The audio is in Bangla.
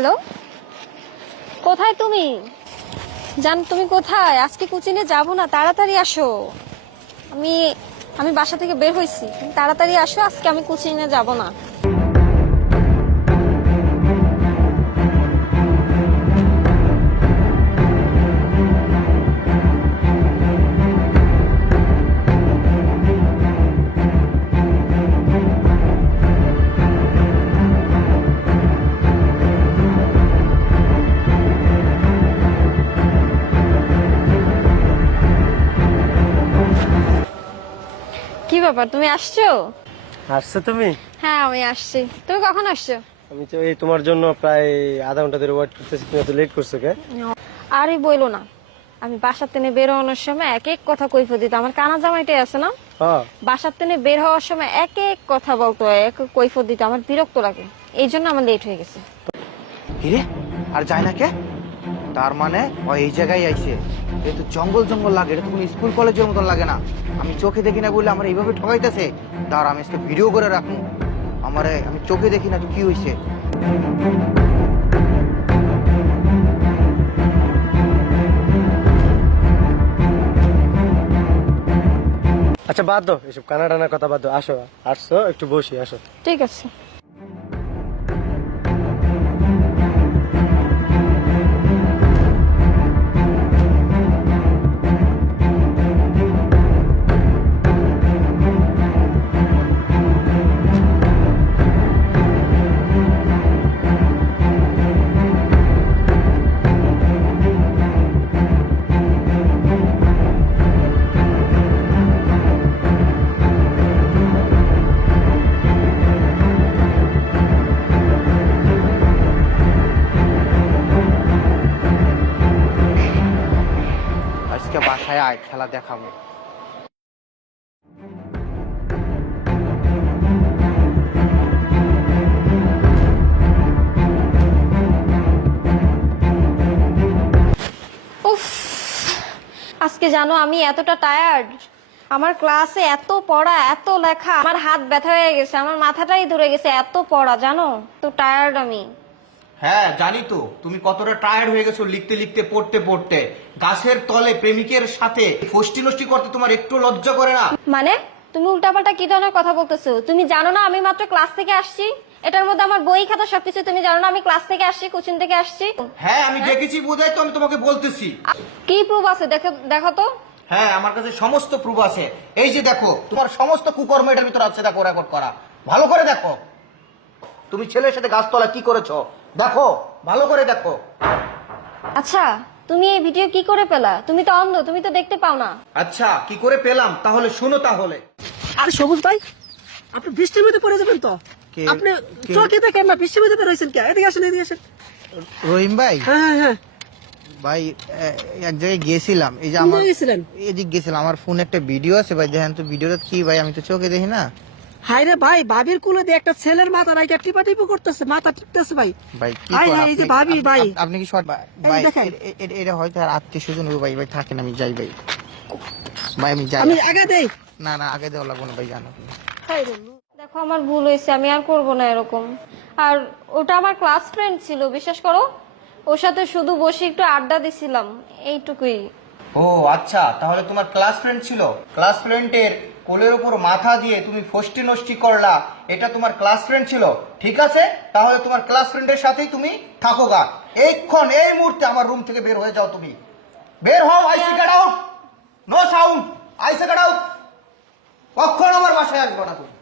হ্যালো, কোথায় তুমি? জান তুমি কোথায়? আজকে কোচিংয়ে যাবো না, তাড়াতাড়ি আসো। আমি আমি বাসা থেকে বের হইছি, তাড়াতাড়ি আসো, আজকে আমি কোচিংয়ে যাব না। কি ব্যাপার, তুমি আসছো? আসছো তুমি? হ্যাঁ আমি আসছি। তুমি কখন আসছো? আমি তো এই তোমার জন্য প্রায় আধা ঘন্টা ধরে ওয়েট করতেছি, তুমি এত লেট করছো কে? আরে বইলো না, আমি বাসার থেকে বেরোনোর সময় এক এক কথা কৈফিয়ত দিত। আমার কানা জামাইটাই আছে না, হ্যাঁ। বাসার থেকে বের হওয়ার সময় এক এক কথা বলতো, এক এক কৈফিয়ত দিত, আমার বিরক্ত লাগে। এই জন্য আমার লেট হয়ে গেছে। কিরে আর যায় না কে? তার মানে ও এই জায়গায় আইছে। এটা জঙ্গল জঙ্গল লাগে, এটা তো কোনো স্কুল কলেজের মতন লাগে না। আমি চোখে দেখি না বলে আমার এইভাবে ঠকাইতেছে। তার আমি আজকে ভিডিও করে রাখবো। আমি চোখে দেখি না তো কি হয়েছে। আচ্ছা বাদ দাও এসব কানা টানার কথা, বাদ দাও। আসো, আসছো একটু বসি, আসো। ঠিক আছে। আজকে বাসায় আয়, খেলা দেখাবো। উফ, আজকে জানো আমি এতটা টায়ার্ড। আমার ক্লাসে এত পড়া, এত লেখা, আমার হাত ব্যথা হয়ে গেছে, আমার মাথাটাই ধরে গেছে, এত পড়া জানো তো, টায়ার্ড আমি। হ্যাঁ জানি তো তুমি কতটা টায়ার্ড হয়ে গেছো লিখতে লিখতে, পড়তে পড়তে। গাছের তলে প্রেমিকের সাথে ফষ্টি নষ্টি করতে তোমার একটু লজ্জা করে না? মানে তুমি উল্টাপাল্টা কি ধরনের কথা বলতেছো? তুমি জানো না আমি মাত্র ক্লাস থেকে আসছি? এটার মধ্যে আমার বই খাতা সবকিছু, তুমি জানো না আমি ক্লাস থেকে আসছি, কোচিং থেকে আসছি? হ্যাঁ আমি দেখেছি বোধহয়, তো আমি তোমাকে বলতেছি। কি প্রুফ আছে? দেখো দেখো তো। হ্যাঁ আমার কাছে সমস্ত প্রুফ আছে। এই যে দেখো, তোমার সমস্ত কুকর্ম এটার ভিতরে আছে, দেখো রেকর্ড করা। ভালো করে দেখো, তুমি ছেলের সাথে গাছতলা কি করেছো দেখো, ভালো করে দেখো। আচ্ছা, তুমি এই ভিডিও কি করে পেলা? তুমি তো অন্ধ, তুমি তো দেখতে পাও না। আচ্ছা কি করে পেলাম তাহলে শুনো তাহলে। আরে সবুজ ভাই, আপনি বৃষ্টির মধ্যে পড়ে যাবেন তো। আপনি চোখে দেখেন না, বৃষ্টির মধ্যে বেরোইছেন কে? এদিকে আসেন, এদিকে আসেন। রহিম ভাই, হ্যাঁ হ্যাঁ হ্যাঁ, ভাই এক জায়গায় গিয়েছিলাম, এই যে কোন আমার জায়গায় গেছিলেন? এদিক গেছিলাম, আমার ফোনে একটা ভিডিও আছে ভাই, দেখেন তো ভিডিওটা কি ভাই, আমি তো চোখে দেখি না। হাই রে ভাই, ভাবির কুলে দিয়ে একটা ছেলের মাথা রাইকা টিপা টিপু করতেছে, মাথা টিপতেছে ভাই। ভাই কি হাই, করেন এই যে আপনি? ভাবি ভাই, আপনি কি শর্ট এই ভাই? দেখেন। এটা হয়তো আর আত্মীয় স্বজন ভাই, ভাই থাকেন, আমি যাই ভাই। ভাই আমি যাই। আমি আগে দেই। না না, আগে দেওয়া লাগবে না ভাই, জানো। হাই রে, দেখো আমার ভুল হয়েছে, আমি আর করবো না এরকম। আর ওটা আমার ক্লাস ফ্রেন্ড ছিল, বিশ্বাস করো, ওর সাথে শুধু বসে একটু আড্ডা দিছিলাম, এইটুকুই। ও আচ্ছা, তাহলে তোমার ক্লাস ফ্রেন্ড ছিল। ক্লাস ফ্রেন্ডের কোলের উপর মাথা দিয়ে তুমি ফষ্টি নষ্টি করলা, এটা তোমার ক্লাস ফ্রেন্ড ছিল। ঠিক আছে, তাহলে তোমার ক্লাস ফ্রেন্ডের সাথেই তুমি থাকো গা। এইক্ষণ এই মুহূর্তে আমার রুম থেকে বের হয়ে যাও তুমি। বের হও, I say get out. No sound, I say get out. কখন আমার বাসায় আসবে না তুমি।